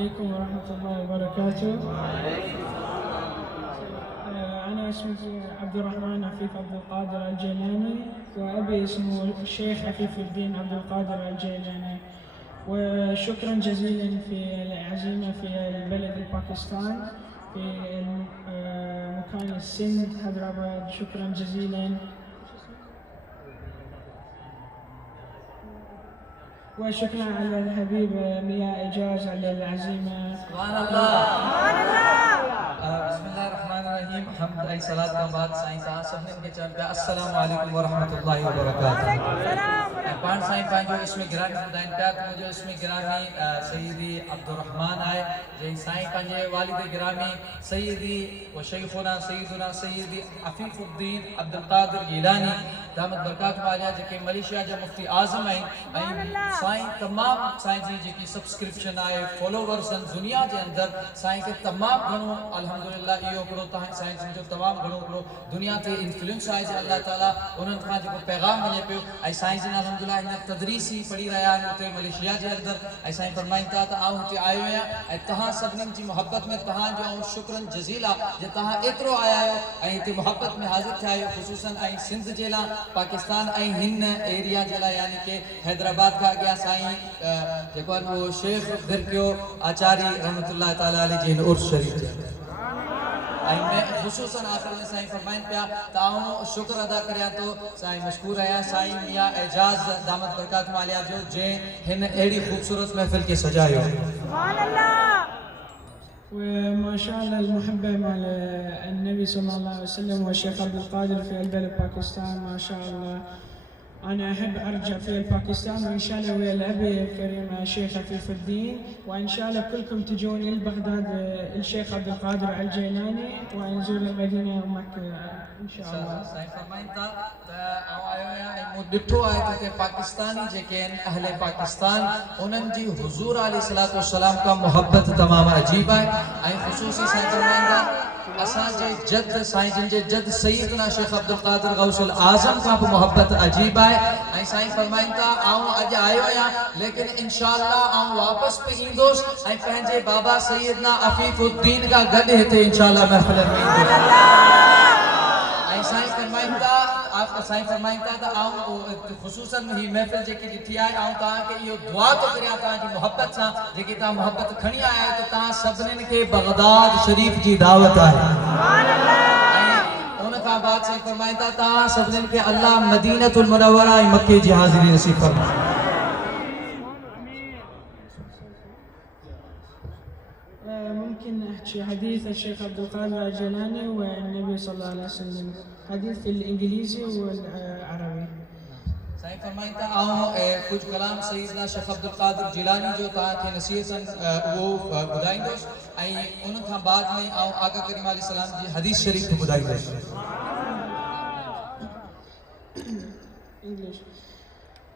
عليكم ورحمة الله وبركاته. أنا اسمي عبد الرحمن عفيف عبد القادر الجيلاني، وأبي اسمه الشيخ عفيف الدين عبد القادر الجيلاني. وشكرا جزيلا في العزيمة في البلد باكستان في مكان السند حيدرآباد. شكرا جزيلا. وشكرا على الحبيب مياه إجاز على العزيمة. سبحان الله سبحان الله. बिस्मिल्लाहिर्रहमानिर्रहीम। हम्द ऐं सलात खां बाद साईं तव्हां सभिनीनि खे चवनि पिया अस्सलामु अलैकुम वरहमतुल्लाहि वबरकातुहू। पाण साईं पंहिंजो इस्म गिरामी ॿुधाइनि पिया त मुंहिंजो इस्म गिरामी सईदी अब्दुर्रहमान आहे, जंहिं साईं पंहिंजे वालिद गिरामी सईदी व शैख़ुना सईदुना सईदी अफ़ीफ़ुद्दीन अब्दुल क़ादिर गीलानी दामत बरकातुहू आलिया जेके मलेशिया जा मुफ्ती आज़म आहिनि, ऐं साईं तमामु साईं जी जेकी सब्सक्रिप्शन आहे फॉलोवर्स आहिनि दुनिया जे अंदरि, साईं खे तमामु घणो अल्हम्दुलिल्लाह इहो हिकिड़ो साईं जो तमामु घणो हिकिड़ो दुनिया ते इन्फ्लुएंस आहे जे अल्लाह ताला उन्हनि खां जेको पैगाम वञे पियो। ऐं साईं जिन अल्हम्दुलिल्लाह हिन तदरीसी पढ़ी रहिया आहिनि उते मलेशिया जे अंदरि, ऐं साईं फरमाइनि था त आउं हुते आयो आहियां ऐं तव्हां सभिनीनि जी मोहबत में तव्हांजो ऐं शुक्रन जज़ीला जे तव्हां एतिरो आया आहियो ऐं हिते मोहबत में हाज़िर थिया आहियो, ख़ुसूसन ऐं सिंध जे लाइ पाकिस्तान ऐं हिन एरिया जे लाइ, यानी कि हैदराबाद खां अॻियां साईं जेको आहे उहो शेख बिरकियो आचार्य रहमतुल्लाह ताला अलैह जी हिन उर्स शरीफ़ जे अंदरि। ऐं मैं ख़ुसूसन आख़िर में साईं फरमाइनि पिया त आउं शुक्र अदा करियां थो, साईं मशकूर आहियां साईं मियां एजाज़ दामत बरकातुहू आलिया जो जंहिं हिन अहिड़ी ख़ूबसूरत महफ़िल खे सजायो। وما شاء الله المحبة مع النبي صلى الله عليه وسلم والشيخ عبد القادر في البلد باكستان ما شاء الله. أنا أحب أرجع في باكستان وإن شاء الله ويا الأبي الكريم الشيخ عفيف الدين، وإن شاء الله كلكم تجون إلى بغداد الشيخ عبد القادر الجيلاني ونزور المدينة ومكة إن شاء الله. साईं फरमाइनि था त आउं आयो आहियां ऐं मूं ॾिठो आहे त पाकिस्तानी जेके आहिनि अहले पाकिस्तान उन्हनि जी हुज़ूर अलैहिस्सलातु वस्सलाम खां मोहबत तमामु अजीब आहे। ऐं ख़ुसूसी साईं फरमाइनि था असांजे जद साईं जिन जे जद सईदना शेख अब्दुल क़ादिर गौसुल आज़म खां बि मोहबत अजीब आहे। ऐं साईं फरमाइनि था आउं अॼु आयो आहियां लेकिन इंशाअल्लाह आउं वापसि बि ईंदुसि ऐं पंहिंजे बाबा सईदना अफ़ीफ़ुद्दीन खां गॾु हिते इंशाअल्लाह महफ़िल में ईंदुसि। ऐं साईं फरमाइनि था साईं फरमाइनि था त आउं ख़ुसूसन ही महफ़िल जेकी ॾिठी आहे आउं तव्हांखे इहो दुआ थो करियां तव्हांजी मोहबत सां, जेकी तव्हां मोहबत खणी आया आहियो त तव्हां सभिनीनि खे बगदाद शरीफ़ जी दावत आहे। उन खां बाद साईं फरमाइनि था तव्हां सभिनीनि खे अल्लाह मदीनतुल मुनव्वरा ऐं मके जी हाज़िरी नसीब फरमाए। ممكن أحكي حديث الشيخ عبد القادر الجيلاني والنبي صلى الله عليه وسلم، حديث في الإنجليزي والعربي. साईं फरमाइनि था आउं कुझु कलाम सईदना शेख अब्दुल क़ादिर जिलानी जो तव्हांखे नसीहतन उहो ॿुधाईंदुसि ऐं उन खां बाद में आउं आका करीम अलैहि सलाम जी हदीस शरीफ़ ॿुधाईंदुसि। English.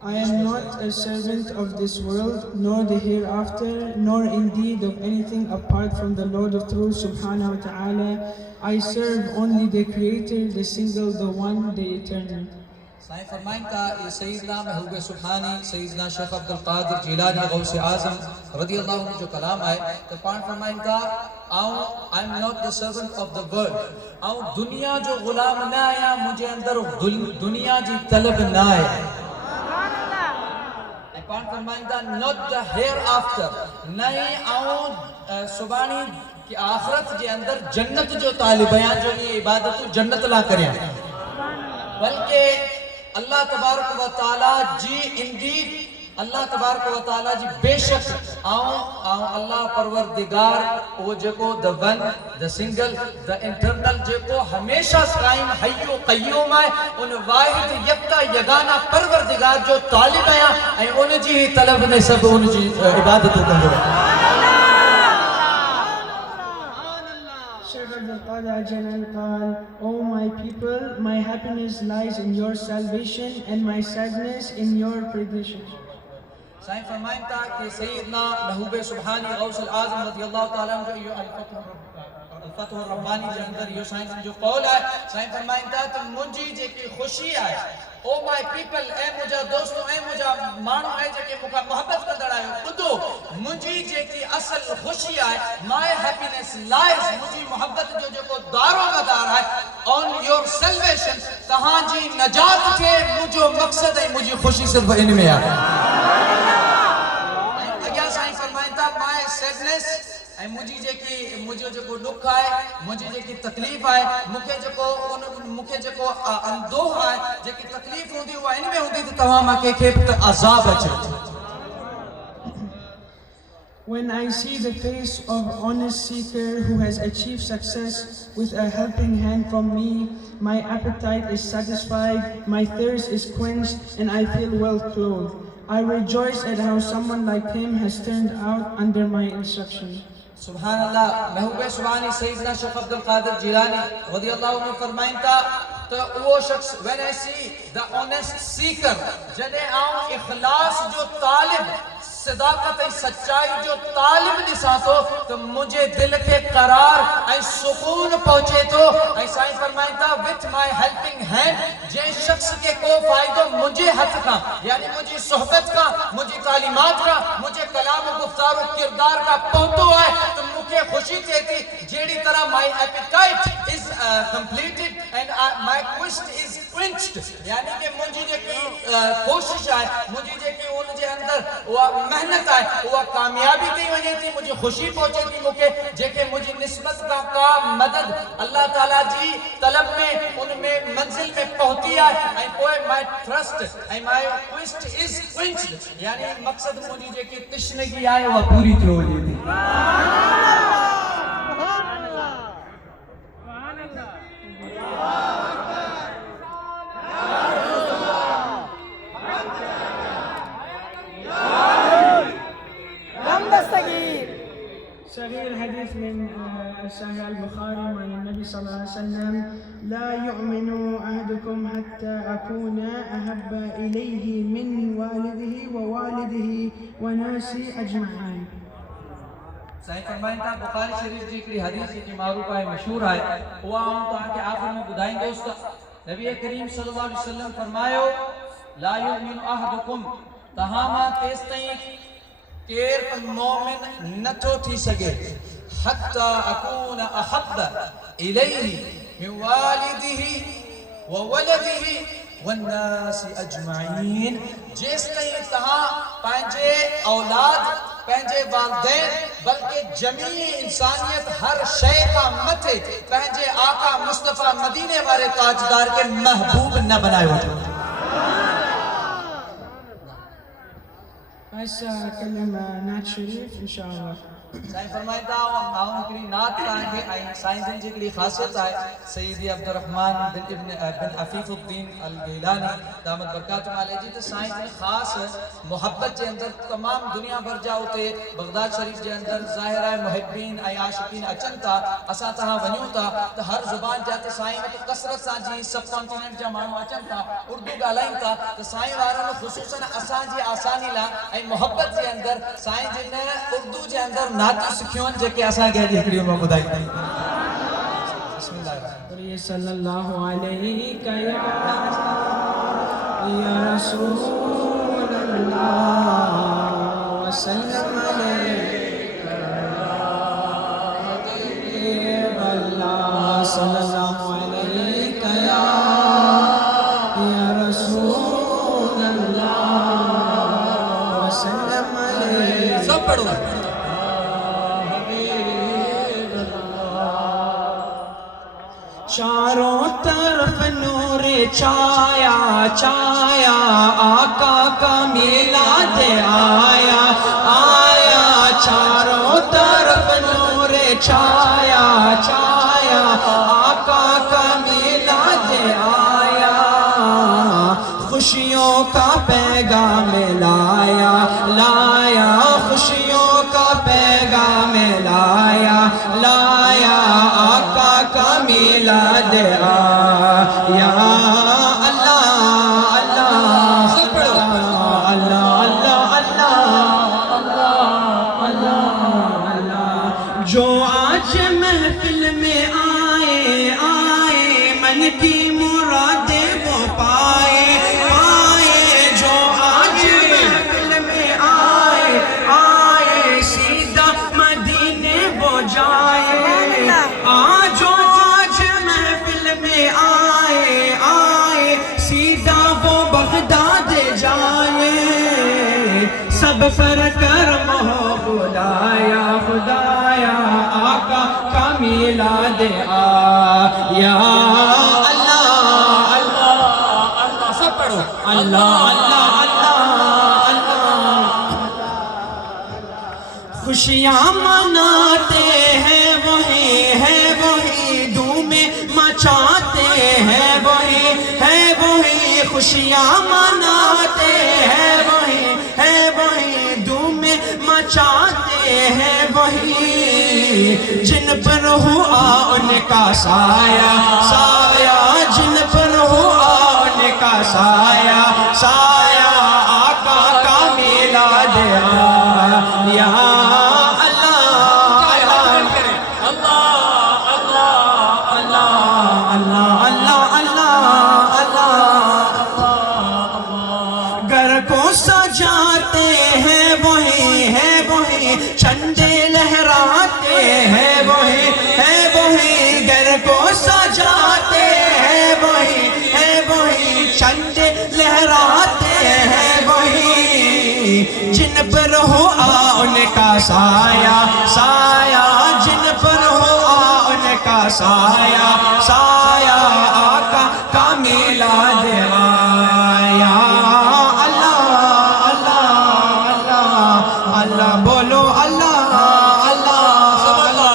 I am not a servant of this world, nor the hereafter, nor indeed of anything apart from the Lord of Truth subhanahu wa ta'ala. I serve only the Creator, the single, the one, the eternal. Sai फरमाइनि था ये सईदना महबूब सुभानी सईदना शेख अब्दुल क़ादिर जिलानी गौस आज़म रज़ियल्लाहु अन्हु जो कलाम आहे त पाण फरमाइनि था आउं I am not the servant of the world, आउं दुनिया जो ग़ुलाम न आहियां, मुंहिंजे अंदरि दुनिया जी तलब न आहे। ऐं पाण फरमाइनि था नॉट द हेयर आफ्टर, न ई आउं सुभाणे की आख़िरत जे अंदरि जन्नत जो तालिब आहियां जो इहे इबादतूं जन्नत लाइ करियां, बल्कि अल्लाह तबारक व ताला जी इंदीद अल्लाह तबारक व ताला जी बेशक आउं अल्लाह परवरदिगार वो जेको the one the single the internal जेको हमेशा कायम हय्यो क़य्यूम आहे उन वाहिद यक्ता यगाना परवरदिगार जो तालिब आहियां ऐं उन जी तलब में सब उन जी इबादत कंदो। O my people, my happiness lies in your salvation and my sadness in your perdition. Sai फरमाइनि था कि सईदना महबूब सुभानी गौसुल आज़म रज़ियल्लाहु ताला अन्हु जो अल-फतह रब्बानी जे अंदरि इहो साईं जो कौल आहे। साईं फरमाइनि था त मुंहिंजी जेकी ख़ुशी आहे ओ माय पीपल, ए मुझा दोस्तों, ए मुझा मानू है जेके मुखा मोहब्बत कंदड़ आयो, ॿुधो मुंहिंजी जेकी असल ख़ुशी आहे, माय हैप्पीनेस लाइज, मुंहिंजी मोहब्बत जो जेको दारोमदार आहे ऑन योर सल्वेशन, तव्हांजी नजात थे मुंहिंजो मक़सद ऐं मुंहिंजी ख़ुशी सिर्फ़ इन में आहे। अॻियां साईं फरमाइनि था माय सैडनेस ऐं मुंहिंजो जेको ॾुख आहे, मुंहिंजी जेकी तकलीफ़ आहे, मूंखे जेको अंदोह आहे, जेकी तकलीफ़ हूंदी उहा इन में हूंदी त तव्हां मां कंहिंखे बि अज़ाब अचे। When I see the face of honest seeker who has achieved success with a helping hand from me, my appetite is satisfied, my thirst is quenched, and I feel well clothed. I rejoice at how someone like him has turned out under my instruction. Subhanallah, महबूब सुभानी सैयदना शेख अब्दुल कादिर जिलानी रज़ियल्लाहु अन्हु फरमाइनि था त उहो शख्स, when I see the honest seeker, जॾहिं आऊं इख़लास जो तालिब, सदाकत ऐं सच्चाई जो तालिब ॾिसां थो त मुंहिंजे दिल खे करार ऐं सुकून पहुचे थो। ऐं साईं फरमाइनि था विथ माय हेल्पिंग हैंड, जंहिं शख्स खे को फ़ाइदो मुंहिंजे हथ खां, यानी मुंहिंजी सोहबत खां, मुंहिंजी तालीमात खां, मुंहिंजे कलाम गुफ़्तार और किरदार खां पहुतो आहे त मूंखे ख़ुशी थिए थी। जहिड़ी तरह my appetite is completed and my quest is quenched, यानी कि मुंहिंजी जेकी कोशिश आहे, मुंहिंजी जेकी उनजे अंदर उहा मेहनत आहे, उहा कामयाबी थी वञे थी, मुझे खुशी पहुचे थी मूंखे, जेके मुंहिंजी निस्बत का मदद अल्लाह ताला जी तलब में उनमें मंजिल में पहुती आहे। ऐं पोइ माय थ्रस्ट ऐं माय क्विस्ट इज़ क्विंच्ड, यानी मक़सद मुंहिंजी जेकी तिश्नगी आहे उहा पूरी थी वञे थी। صحيح الحديث من صحيح البخاري عن النبي صلى الله عليه وسلم لا يؤمن أحدكم حتى أكون أحب إليه من والده ووالده وناس أجمعين. साईं फरमाइनि था बुखारी शरीफ जी हिकिड़ी हदीस जेकी मारूफ़ आहे, मशहूर आहे, उहा आऊं तव्हांखे आख़िर में ॿुधाईंदुसि त नबी करीम सल्लल्लाहु अलैहि वसल्लम फरमायो ला युमिनु अहदुकुम, तव्हां मां तेसिताईं केर मोमिन नथो थी सघे हत्ता अकून अहब्ब इलैहि मिन वालिदिही व वलदिही वन्नास अजमईन, जेसिताईं तव्हां पंहिंजे औलाद, पंहिंजे वालिदैन, बल्कि जमी इंसानियत हर शइ खां मथे पंहिंजे आका मुस्तफ़ा मदीने वारे ताजदार के महबूब न बनायो वठो। هسه أكلم نعت شريف إن شاء الله. साईं फरमाइनि था आऊं हिकिड़ी नात तव्हांखे ऐं साईं जन जी हिकिड़ी ख़ासियत आहे, सईदी अब्दुर्रहमान बिन अफ़ीफ़ुद्दीन अल गीलानी दामत बरकातुहु अलैहि जी, त साईं जी ख़ासि मोहब्बत जे अंदरि तमामु दुनिया भर जा उते बगदाद शरीफ़ जे अंदरि ज़ाहिर आहे मुहिब्बीन ऐं आशिक़ीन अचनि था, असां तव्हां वञूं था त हर ज़ुबान जा त साईं वटि कसरत सां जी सब कॉन्टिनेंट जा माण्हू अचनि था, उर्दू ॻाल्हाइनि था, त साईं वारनि ख़ुसूसन असांजी आसानी लाइ ऐं मोहब्बत जे अंदरि साईं जिन उर्दू जे अंदरि नातियूं सिखियूं आहिनि जेके असांखे अॼु हिकिड़ी मां ॿुधाईंदा। सल्लल्लाहु अलैहि या रसूल अल्लाह वसल्लम अलैका अल्लाह सल्लल्लाहु अलैका या रसूल अल्लाह वसल्लम अलैका। सब पढ़ो। चारों तरफ नूर छाया छाया, आका का मिलाद आया आया, चारों तरफ नूर छाया छाया, आका का मिलाद आया, खुशियों का पैगाम लाया लाया, खुशियों का पैगाम लाया लाया, आका का मिलाद आया। अल्लाह अल्लाह अल्लाह अल्लाह अल्लाह अल्लाह अल्लाह, जो आज महफिल में आए आए, मन की मुरादें वो पाए सब पर करम हो खुदाया खुदाया आका का मिलाद आया अल्लाह अल्लाह अल्लाह सब पढ़ो अल्लाह अल्लाह अल्लाह अल्लाह खुशियाँ मनाते हैं वही धूमें मचाते हैं वही खुशियाँ मनाते हैं वही धूमें मचाते हैं वही जिन पर हुआ उनका साया साया जिन पर हुआ उनका साया साया आका का मिलाद आया सजाते हैं वही झंडे लहराते हैं वही घर को सजाते हैं वही झंडे लहराते हैं वही जिन पर हुआ उनका साया साया जिन पर हुआ उनका साया साया आका